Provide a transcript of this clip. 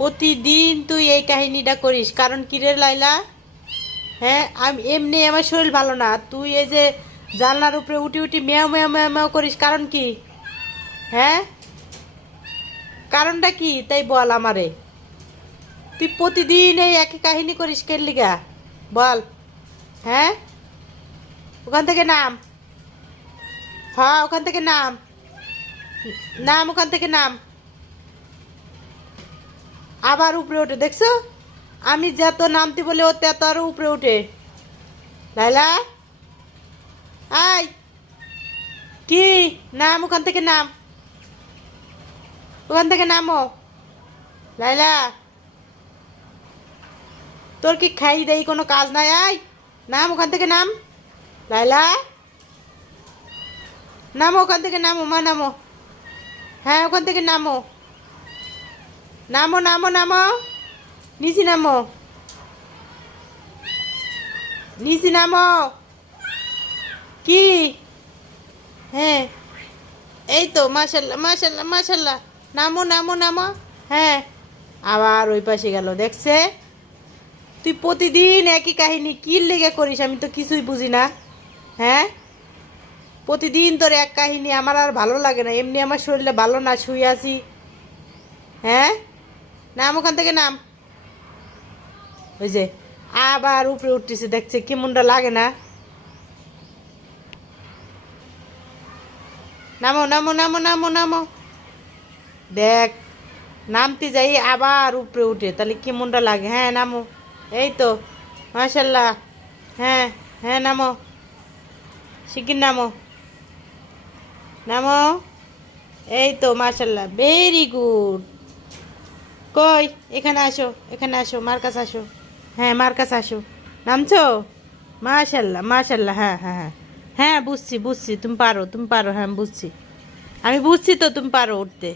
প্রতিদিন তুই এই কাহিনীটা করিস, কারণ কি রে লাইলা? হ্যাঁ, আমি এমনি আমার শরীর ভালো না, তুই এই যে জানলার উপরে উঠি উঠি মেও মেও মেও মেও করিস, কারণ কি? হ্যাঁ, কারণটা কি তাই বল আমারে। তুই প্রতিদিন এই একই কাহিনী করিস কেন লিগা? বল। হ্যাঁ, ওখান থেকে নাম। হ্যাঁ, ওখান থেকে নাম। নাম, ওখান থেকে নাম। আবার উপরে ওঠে, দেখছো? আমি যত নামতে বলে ও তত আরো উপরে উঠে। লাইলা, আয়, কি? নাম, ওখান থেকে নাম। ওখান থেকে নামো। লাইলা, তোর কি খাই দেই কোনো কাজ নাই? আয়, নাম, ওখান থেকে নাম। লাইলা, নামো, ওখান থেকে নামো, মা নামো। হ্যাঁ, ওখান থেকে নামো। নামো নামো নামো, নিচে নামো, নিচে নামো। কি? হ্যাঁ, এই তো, মাশাল্লাহ মাশাল্লাহ মাশাল্লাহ। নামো নামো নামো। হ্যাঁ, আবার ওই পাশে গেল, দেখছে? তুই প্রতিদিন একই কাহিনী কি লেগে করিস আমি তো কিছুই বুঝি না। হ্যাঁ, প্রতিদিন তোর এক কাহিনী, আমার আর ভালো লাগে না, এমনি আমার শরীরে ভালো না, শুয়ে আছি। হ্যাঁ, নাম, ওখান থেকে নাম। ওই যে আবার উপরে উঠতেছে, দেখছে কেমনটা লাগে না? নামো নামো নামো নামো নামো। দেখ, নামতে যাই আবার উপরে উঠে, তাহলে কেমনটা লাগে? হ্যাঁ, নামো। এই তো, মাশাল্লাহ। হ্যাঁ, হ্যাঁ, নামো, শিগগির নামো, নামো। এই তো, মাশাল্লাহ, ভেরি গুড। কই, এখানে আসো, এখানে আসো, মার কাছে আসো। হ্যাঁ, মার কাছে আসো। নামছো? মাশাল্লাহ মাশাল্লাহ। হ্যাঁ হ্যাঁ হ্যাঁ, হ্যাঁ বুঝছি বুঝছি, তুমি পারো তুমি পারো, হ্যাঁ বুঝছি, আমি বুঝছি তো তুমি পারো উঠতে।